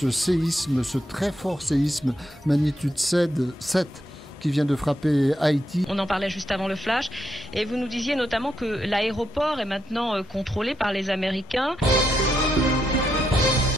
ce séisme, ce très fort séisme magnitude 7 qui vient de frapper Haïti. On en parlait juste avant le flash et vous nous disiez notamment que l'aéroport est maintenant contrôlé par les Américains.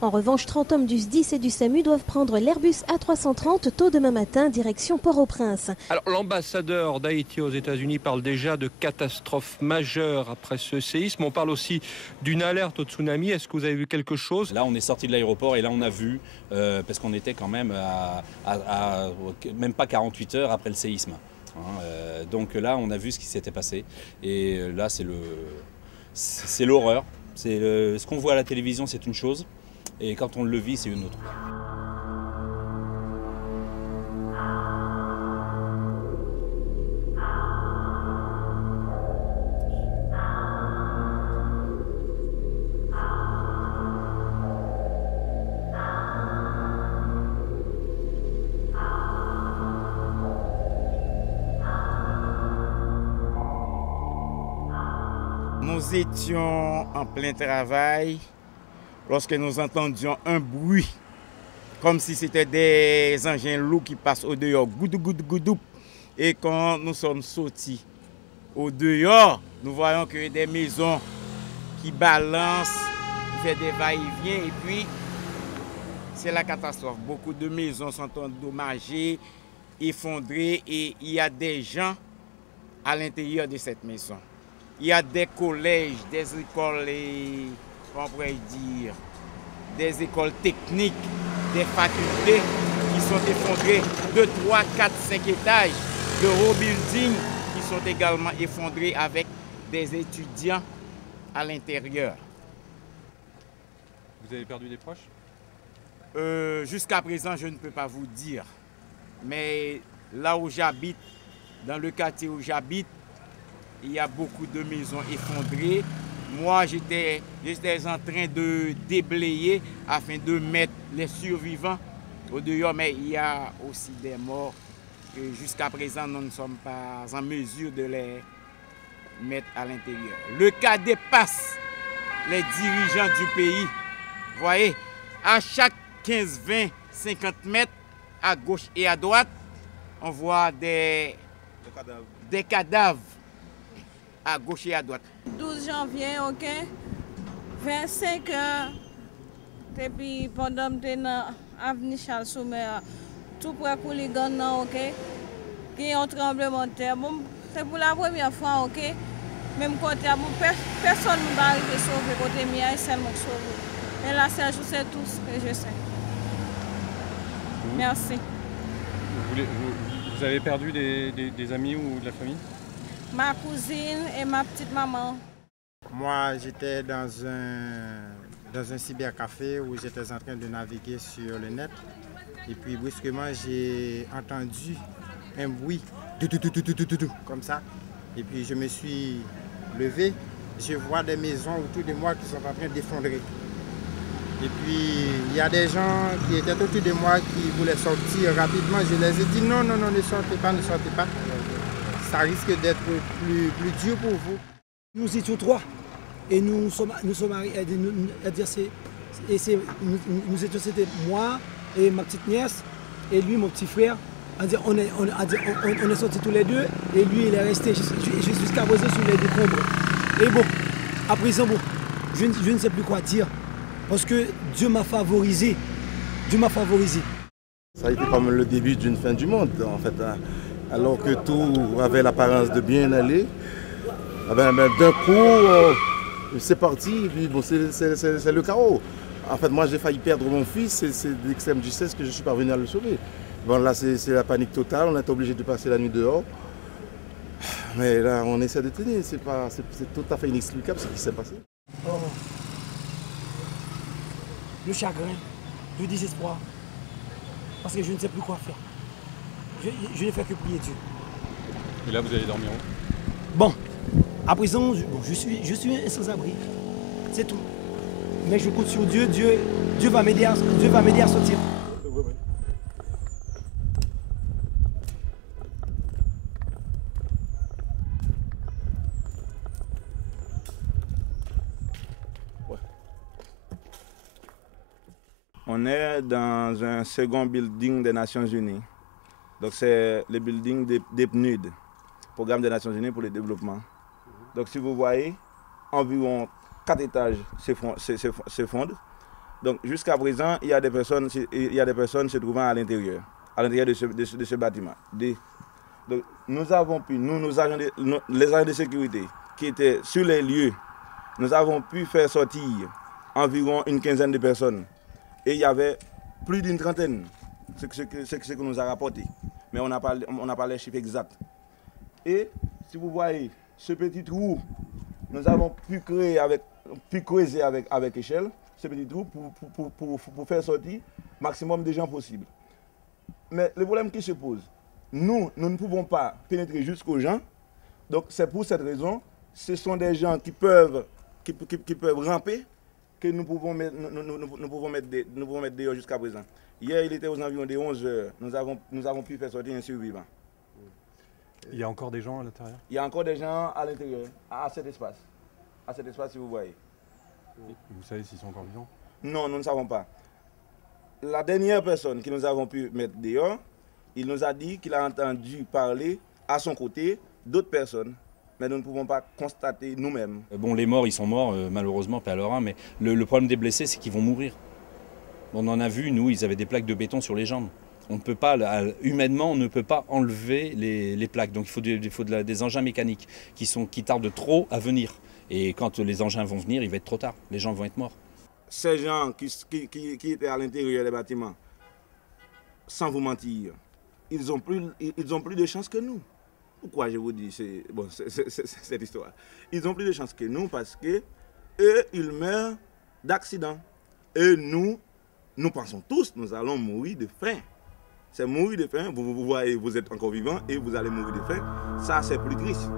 En revanche, 30 hommes du SDIS et du SAMU doivent prendre l'Airbus A330 tôt demain matin, direction Port-au-Prince. Alors, l'ambassadeur d'Haïti aux États-Unis parle déjà de catastrophe majeure après ce séisme. On parle aussi d'une alerte au tsunami. Est-ce que vous avez vu quelque chose? Là, on est sorti de l'aéroport et là, on a vu, parce qu'on était quand même à même pas 48 heures après le séisme. Donc là, on a vu ce qui s'était passé. Et là, c'est l'horreur. Ce qu'on voit à la télévision, c'est une chose. Et quand on le vit, c'est une autre. Nous étions en plein travail lorsque nous entendions un bruit, comme si c'était des engins lourds qui passent au dehors, goudou, goudou, goudou. Et quand nous sommes sortis au dehors, nous voyons que des maisons qui balancent, qui font des va-et-vient, et puis c'est la catastrophe. Beaucoup de maisons sont endommagées, effondrées, et il y a des gens à l'intérieur de cette maison. Il y a des collèges, des écoles, comment pourrais-je dire, des écoles techniques, des facultés qui sont effondrées de 3, 4, 5 étages, de hauts buildings qui sont également effondrés avec des étudiants à l'intérieur. Vous avez perdu des proches? Jusqu'à présent, je ne peux pas vous dire. Mais là où j'habite, dans le quartier où j'habite, il y a beaucoup de maisons effondrées. Moi, j'étais en train de déblayer afin de mettre les survivants au dehors, mais il y a aussi des morts. Jusqu'à présent, nous ne sommes pas en mesure de les mettre à l'intérieur. Le cas dépasse les dirigeants du pays. Vous voyez, à chaque 15, 20, 50 mètres, à gauche et à droite, on voit des cadavres. À gauche et à droite. 12 janvier, ok, 25 heures, et puis pendant que j'étais dans l'avenue Charles Sommer, tout près de Kouligan, ok, il y a un tremblement de terre. Bon, c'est pour la première fois, ok, même côté, personne ne va arriver à sauver, côté mien, seulement sauver. Et là, c'est tout ce que je sais. Merci. Vous avez perdu des amis ou de la famille? Ma cousine et ma petite maman. Moi, j'étais dans un cybercafé où j'étais en train de naviguer sur le net. Et puis, brusquement, j'ai entendu un bruit, comme ça. Et puis, je me suis levé. Je vois des maisons autour de moi qui sont en train d'effondrer. Et puis, il y a des gens qui étaient autour de moi qui voulaient sortir rapidement. Je les ai dit non, non, non, ne sortez pas, ne sortez pas. Ça risque d'être plus dur pour vous. Nous étions 3 et nous sommes c'était moi et ma petite nièce et lui, mon petit frère. On est sortis tous les deux et lui, il est resté jusqu'à présent sur les décombres. Et bon, à présent, bon, je ne sais plus quoi dire parce que Dieu m'a favorisé. Dieu m'a favorisé. Ça a été comme le début d'une fin du monde, en fait. Alors que tout avait l'apparence de bien aller, d'un coup, c'est parti, et puis bon, c'est le chaos. En fait, moi, j'ai failli perdre mon fils, c'est d'extrême justesse que je suis parvenu à le sauver. Bon, là, c'est la panique totale, on a été obligé de passer la nuit dehors. Mais là, on essaie de tenir, c'est tout à fait inexplicable ce qui s'est passé. Oh. Le chagrin, le désespoir, parce que je ne sais plus quoi faire. Je ne fais que prier Dieu. Et là, vous allez dormir où? Bon, à présent, je suis un sans-abri. C'est tout. Mais je compte sur Dieu. Dieu va m'aider à sortir. On est dans un second building des Nations Unies. Donc c'est le building des PNUD, Programme des Nations Unies pour le développement. Donc si vous voyez, environ 4 étages s'effondrent. Donc jusqu'à présent, il y a des personnes se trouvant à l'intérieur de ce bâtiment. Donc nous avons pu, les agents de sécurité qui étaient sur les lieux, nous avons pu faire sortir environ une quinzaine de personnes. Et il y avait plus d'une trentaine, c'est ce que nous a rapporté. Mais on n'a pas les chiffres exacts. Et si vous voyez ce petit trou, nous avons pu creuser avec échelle, ce petit trou pour faire sortir maximum de gens possible. Mais le problème qui se pose, nous ne pouvons pas pénétrer jusqu'aux gens. Donc c'est pour cette raison, ce sont des gens qui peuvent ramper que nous pouvons mettre dehors jusqu'à présent. Hier, il était aux environs de 11 heures. Nous avons pu faire sortir un survivant. Il y a encore des gens à l'intérieur? Il y a encore des gens à l'intérieur, à cet espace. À cet espace, si vous voyez. Vous savez s'ils sont encore vivants? Non, nous ne savons pas. La dernière personne que nous avons pu mettre dehors, il nous a dit qu'il a entendu parler à son côté d'autres personnes. Mais nous ne pouvons pas constater nous-mêmes. Bon, les morts, ils sont morts, malheureusement, paix à leur âme, mais le problème des blessés, c'est qu'ils vont mourir. On en a vu, nous, ils avaient des plaques de béton sur les jambes. On ne peut pas, humainement, on ne peut pas enlever les plaques. Donc il faut des engins mécaniques qui tardent trop à venir. Et quand les engins vont venir, il va être trop tard. Les gens vont être morts. Ces gens qui étaient à l'intérieur des bâtiments, sans vous mentir, ils ont plus de chance que nous. Pourquoi je vous dis cette histoire? Ils ont plus de chance que nous parce que eux, ils meurent d'accident. Et nous pensons tous, nous allons mourir de faim. C'est mourir de faim, vous voyez, vous êtes encore vivant et vous allez mourir de faim. Ça, c'est plus triste.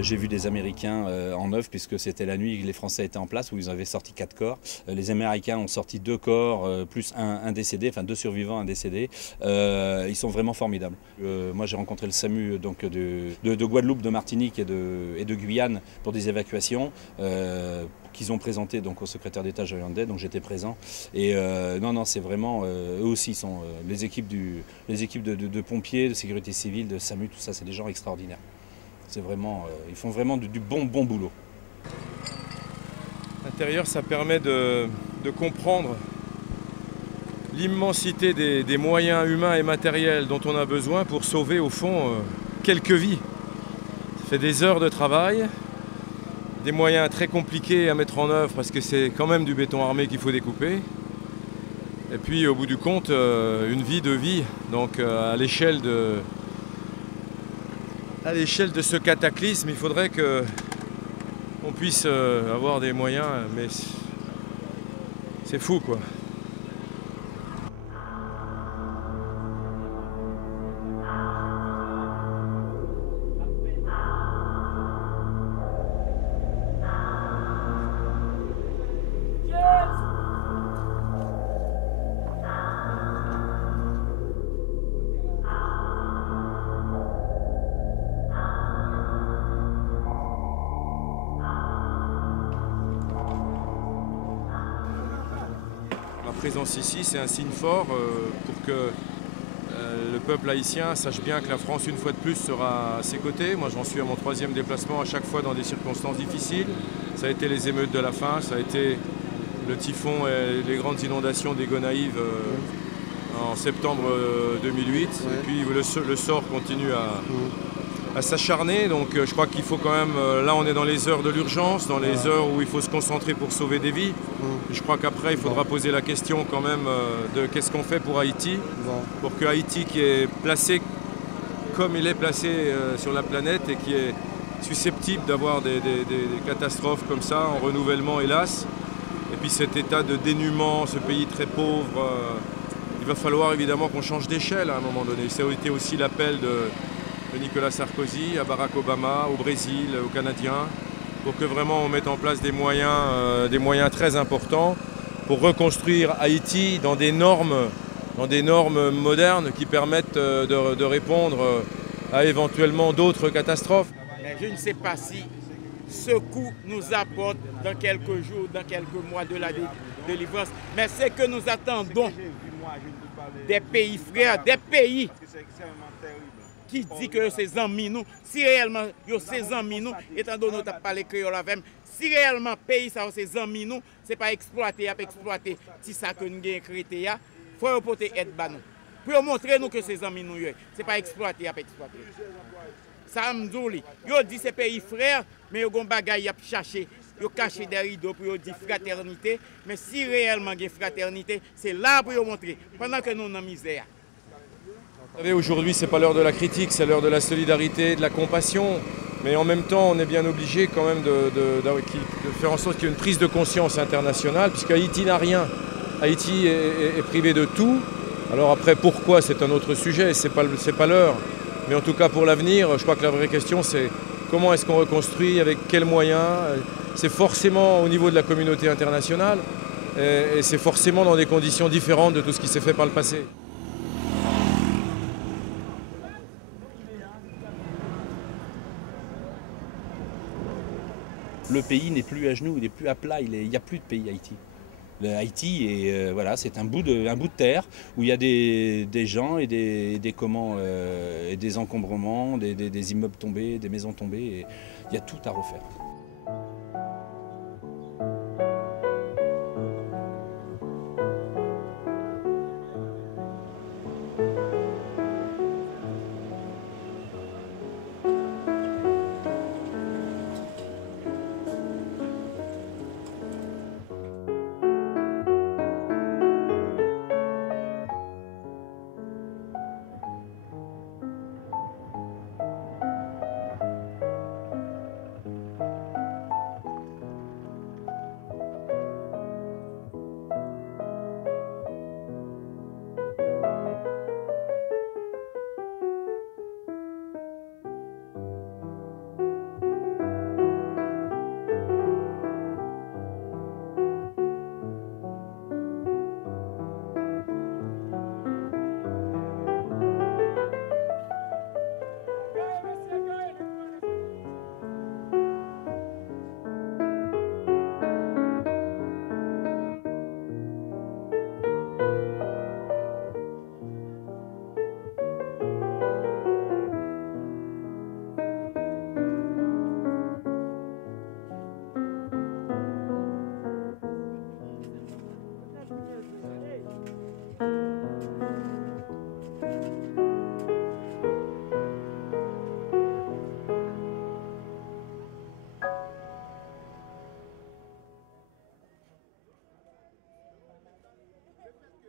J'ai vu des Américains en œuvre puisque c'était la nuit, les Français étaient en place où ils avaient sorti 4 corps. Les Américains ont sorti 2 corps plus un décédé, enfin 2 survivants, un décédé. Ils sont vraiment formidables. Moi j'ai rencontré le SAMU donc, de Guadeloupe, de Martinique et de Guyane pour des évacuations. Qu'ils ont présenté donc, au secrétaire d'État Joyandet, donc j'étais présent. Et non, c'est vraiment, eux aussi, sont les équipes de pompiers, de sécurité civile, de SAMU, tout ça, c'est des gens extraordinaires. C'est vraiment, ils font vraiment du bon boulot. L'intérieur, ça permet de comprendre l'immensité des moyens humains et matériels dont on a besoin pour sauver, au fond, quelques vies. Ça fait des heures de travail, des moyens très compliqués à mettre en œuvre parce que c'est quand même du béton armé qu'il faut découper. Et puis, au bout du compte, une vie, 2 vies. Donc, à l'échelle de ce cataclysme, il faudrait qu'on puisse avoir des moyens, mais c'est fou quoi. Présence ici, c'est un signe fort pour que le peuple haïtien sache bien que la France, une fois de plus, sera à ses côtés. Moi, j'en suis à mon 3e déplacement, à chaque fois dans des circonstances difficiles. Ça a été les émeutes de la faim, ça a été le typhon et les grandes inondations des Gonaïves en septembre 2008. Ouais. Et puis le sort continue à s'acharner, donc je crois qu'il faut quand même, là on est dans les heures de l'urgence, dans les heures où il faut se concentrer pour sauver des vies. Et je crois qu'après il faudra poser la question quand même de qu'est-ce qu'on fait pour Haïti, pour que Haïti qui est placé comme il est placé sur la planète et qui est susceptible d'avoir des catastrophes comme ça, en renouvellement hélas, et puis cet état de dénuement, ce pays très pauvre, il va falloir évidemment qu'on change d'échelle à un moment donné. Ça a été aussi l'appel de Nicolas Sarkozy à Barack Obama, au Brésil, aux Canadiens, pour que vraiment on mette en place des moyens très importants pour reconstruire Haïti dans des normes modernes qui permettent de répondre à éventuellement d'autres catastrophes. Mais je ne sais pas si ce coup nous apporte dans quelques jours, dans quelques mois de la délivrance, mais c'est que nous attendons des pays frères, des pays qui disent que c'est amis nous. Si réellement c'est amis nous, étant donné que nous avons parlé créole avec, si réellement pays ça c'est amis nous, c'est pas exploiter, si ça que nous avons créé, il faut porter aide à nous. Pour montrer nous que c'est amis nous, c'est pas exploiter, Ça me dit, yo dit c'est pays frères, mais yo gon bagay y a cherché, yo caché des rideaux pour dire fraternité, mais si réellement il y a fraternité, c'est là pour yo montrer pendant que nous dans misère. Vous savez, aujourd'hui, ce n'est pas l'heure de la critique, c'est l'heure de la solidarité, de la compassion. Mais en même temps, on est bien obligé quand même de faire en sorte qu'il y ait une prise de conscience internationale, puisque Haïti n'a rien. Haïti est privé de tout. Alors après, pourquoi, c'est un autre sujet, c'est pas l'heure. Mais en tout cas, pour l'avenir, je crois que la vraie question, c'est comment est-ce qu'on reconstruit, avec quels moyens. C'est forcément au niveau de la communauté internationale, et c'est forcément dans des conditions différentes de tout ce qui s'est fait par le passé. Le pays n'est plus à genoux, il n'est plus à plat, il n'y a plus de pays Haïti. Haïti, voilà, c'est un bout de terre où il y a des gens et des encombrements, des immeubles tombés, des maisons tombées. Et il y a tout à refaire.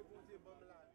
Bon Dieu, bon là.